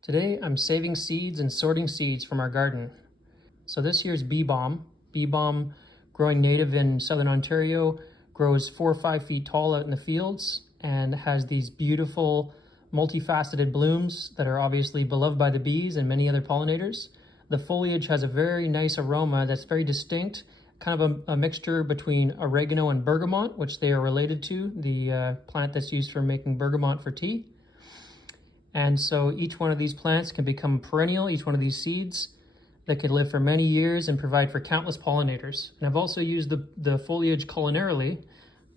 Today I'm saving seeds and sorting seeds from our garden. So this here's Bee Balm. Bee Balm, growing native in southern Ontario, grows 4 or 5 feet tall out in the fields and has these beautiful multifaceted blooms that are obviously beloved by the bees and many other pollinators. The foliage has a very nice aroma that's very distinct, kind of a mixture between oregano and bergamot, which they are related to, the plant that's used for making bergamot for tea. And so each one of these plants can become perennial, each one of these seeds that can live for many years and provide for countless pollinators. And I've also used the foliage culinarily.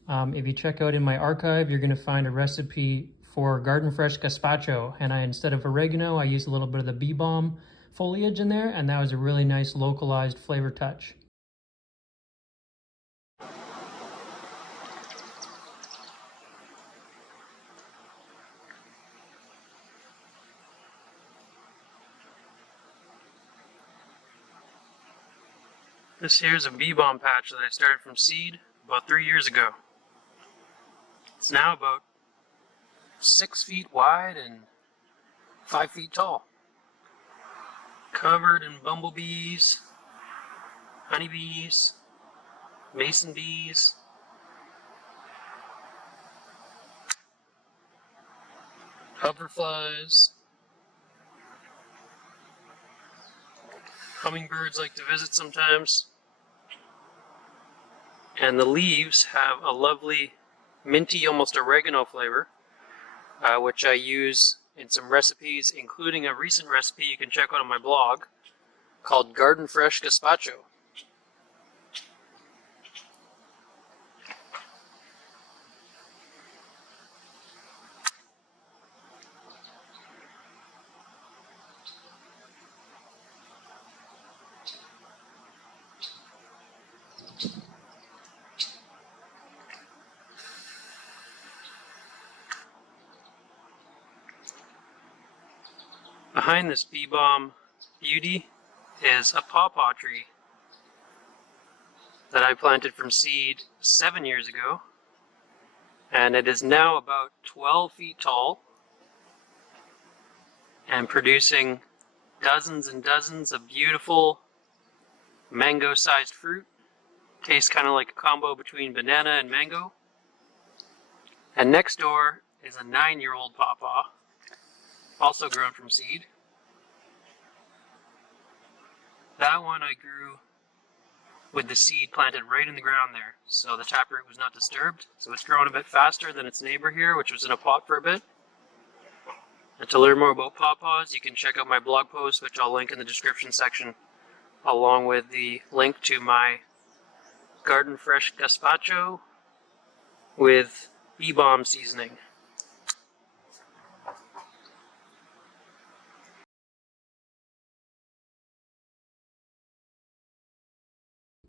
If you check out in my archive, you're gonna find a recipe for Garden Fresh Gazpacho. And instead of oregano, I used a little bit of the Bee Balm foliage in there, and that was a really nice localized flavor touch. This here's a bee balm patch that I started from seed about 3 years ago. It's now about 6 feet wide and 5 feet tall. Covered in bumblebees, honeybees, mason bees, hoverflies. Hummingbirds like to visit sometimes. And the leaves have a lovely minty, almost oregano flavor, which I use in some recipes, including a recent recipe you can check out on my blog called Garden Fresh Gazpacho. Behind this bee balm beauty is a pawpaw tree that I planted from seed 7 years ago, and it is now about 12 feet tall and producing dozens and dozens of beautiful mango-sized fruit. Tastes kind of like a combo between banana and mango. And next door is a 9-year-old pawpaw, also grown from seed. That one I grew with the seed planted right in the ground there, so the taproot was not disturbed. So it's growing a bit faster than its neighbor here, which was in a pot for a bit. And to learn more about pawpaws, you can check out my blog post, which I'll link in the description section, along with the link to my Garden Fresh Gazpacho with Bee Balm seasoning.